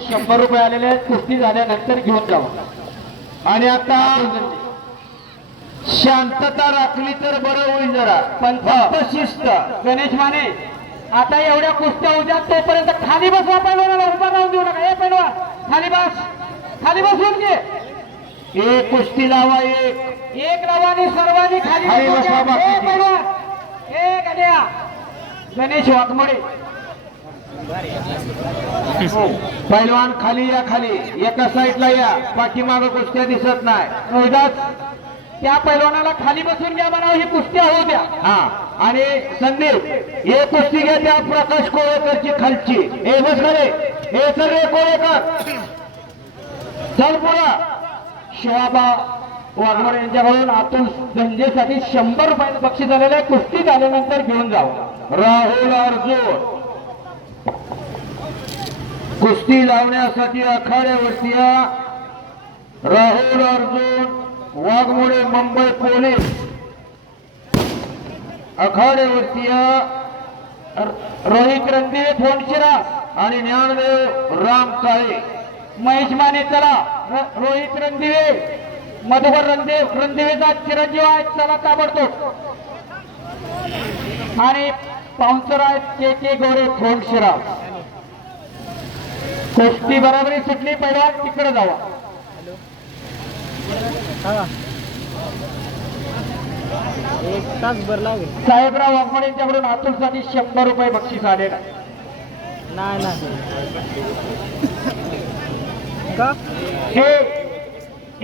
शंभर रुपये आलेले आहेत. कुस्ती झाल्यानंतर घेऊन जावं. आणि आता शांतता राखली तर बरं होईल जरा. पण फक्त शिस्त. गणेश माने आता एवढ्या कुस्त्या उद्या तोपर्यंत खाली बसवा पैलवानाला उभा राहून देऊ नका. हे पैलवान खाली बस. खाली बसून घे. एक कुस्ती लावा एक. एक नावाने सर्वांनी खाली बसवा. हे पैलवान गण्या. गणेश वाघमोडे. पैलवान खाली या खाली. एका साईडला या. पाठीमाग कुस्त्या दिसत नाही. त्या पैलवानाला खाली बसून घ्या म्हणा ही कुस्त्या होऊ द्या. हा. आणि संदीप हे कुस्ती घ्या त्या प्रकाश कोळेकरची खालची. हे बस खरे हे सगळे कोळेकर. चल पुरा शिवाबा वाघमोडे यांच्याकडून आतून धंजेसाठी शंभर रुपयाचं बक्षीस झालेलं आहे कुस्ती झाल्यानंतर घेऊन जाऊ. राहुल अर्जुन. कुस्ती लावण्यासाठी आखाड्यावरती राहुल अर्जुन वाघमोडे मुंबई पोलीस. आखाड्यावरती रोहित रणदिवे फोनशिरा आणि ज्ञानदेव राम काळे महेश माने चला. रोहित रणदिवे मधुकर रणदेव रणदिवेचा चिरंजीव आहे. चला ताबडतोब. आणि पाहुणसर आहेत के के गोरे फोनशिरा कुस्ती बरोबरी सुटली पहिला तिकडे जावा. एक तास भर लागेल साहेबराव वाघमोडे यांच्याकडून अतुलसाठी शंभर रुपये बक्षीस आलेलं आहे नाही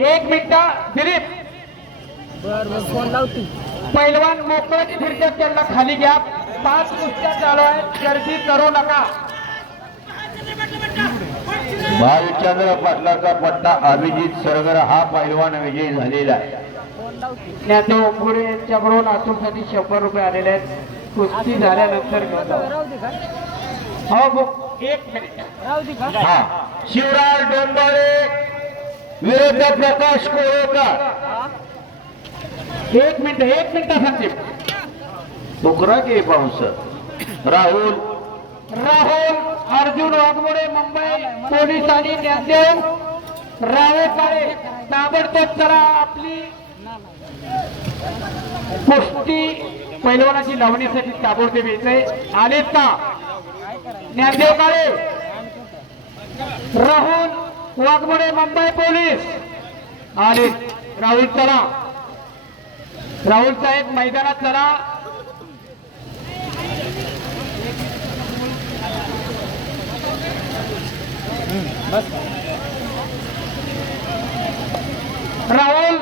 एक मिनिट दिलीप. बर बर फोन लावती. पैलवान मोकळत फिरतात त्यांना खाली घ्या. पाच कुस्त्या चालू आहेत गर्दी करू नका. भालचंद्र पाटलाचा पट्टा अभिजित सरगर हा पैलवान विजयी झालेला आहे. अंबुरे यांच्याकडून आतूरसाठी शंभर रुपये आलेले आहेत. कुस्ती झाल्यानंतर हो एक मिनिट. हा. शिवराज डोंबाळे विरुद्ध प्रकाश कोळेकर. एक मिनिट एक मिनिट सांगते बुकरा के पाऊस राहुल. राहुल अर्जुन वाघमोडे मुंबई पोलीस आणि ज्ञानदेव रावेकाळे ताबडतोब चला आपली कुस्ती पैलवानाची लावणीसाठी ताबडतोब यायचंय आलेत का? ज्ञानदेव काळे. राहुल वाघमोडे मुंबई पोलीस. आले राहुल चला. राहुल साहेब मैदानात चला. बस राहुल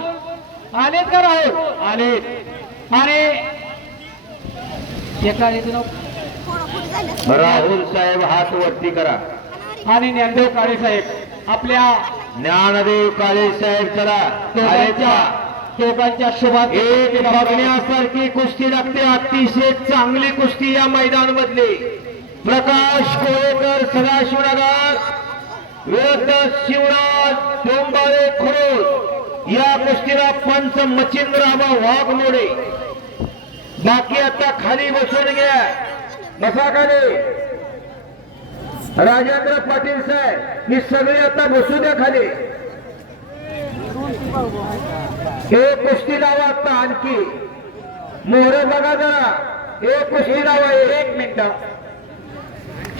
आलेत का राहुल? आलेत. आणि एका राहुल साहेब हात वरती करा. आणि ज्ञानदेव काळे साहेब आपल्या ज्ञानदेव काळे साहेब चला. दोघांच्या दोघांच्या शुभात एक बघण्यासारखी कुस्ती लागते अतिशय चांगली कुस्ती या मैदान मधली प्रकाश कोळेकर सदाशिवनगर. शिवराज डोंबाळे खोल या गोष्टीला पंच मच्छिंद्राबा वाघमोडे. बाकी आता खाली बसून घ्या. बसा खाली. राजेंद्र पाटील साहेब मी सगळी आता बसू द्या खाली. हे कुस्ती लावा आता आणखी. मोहरे बघा जरा. हे कुस्ती लावा एक. मिनिट.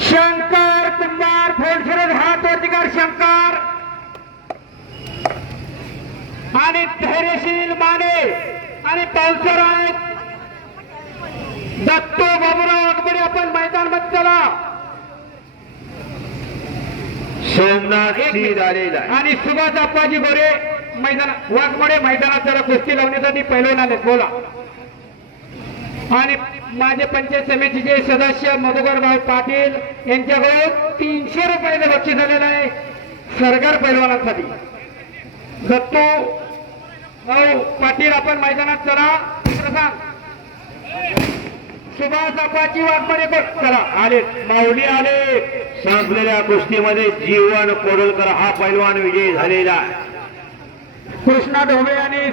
शंकर कुंभार फोडशिरस हात वरती कर शंकर आणि धैर्यशील माने आणि पावसर आहेत दत्तो बाबूराव अकबरी आपण मैदानमध्ये चला. सोमनाथ झालेला. आणि सुभाष अप्पाजी गोरे मैदान वाघमोडे मैदानात जरा कुस्ती लावण्यासाठी पैलवान आलेत बोला. आणि माझे पंचायत समितीचे सदस्य मधुकरभाई पाटील यांच्याकडून तीनशे रुपयाचं बक्षीस झालेलं आहे. सरकार पैलवानांसाठी. दत्तू भाऊ पाटील आपण मैदानात चला. दुसरं सांग सुभाष अप्पाजी वाघमोडे चला आले. माऊली आले. संपलेल्या कुस्तीमध्ये जीवन कोडलकर हा पैलवान विजयी झालेला आहे. कृष्णा ढोबळे आणि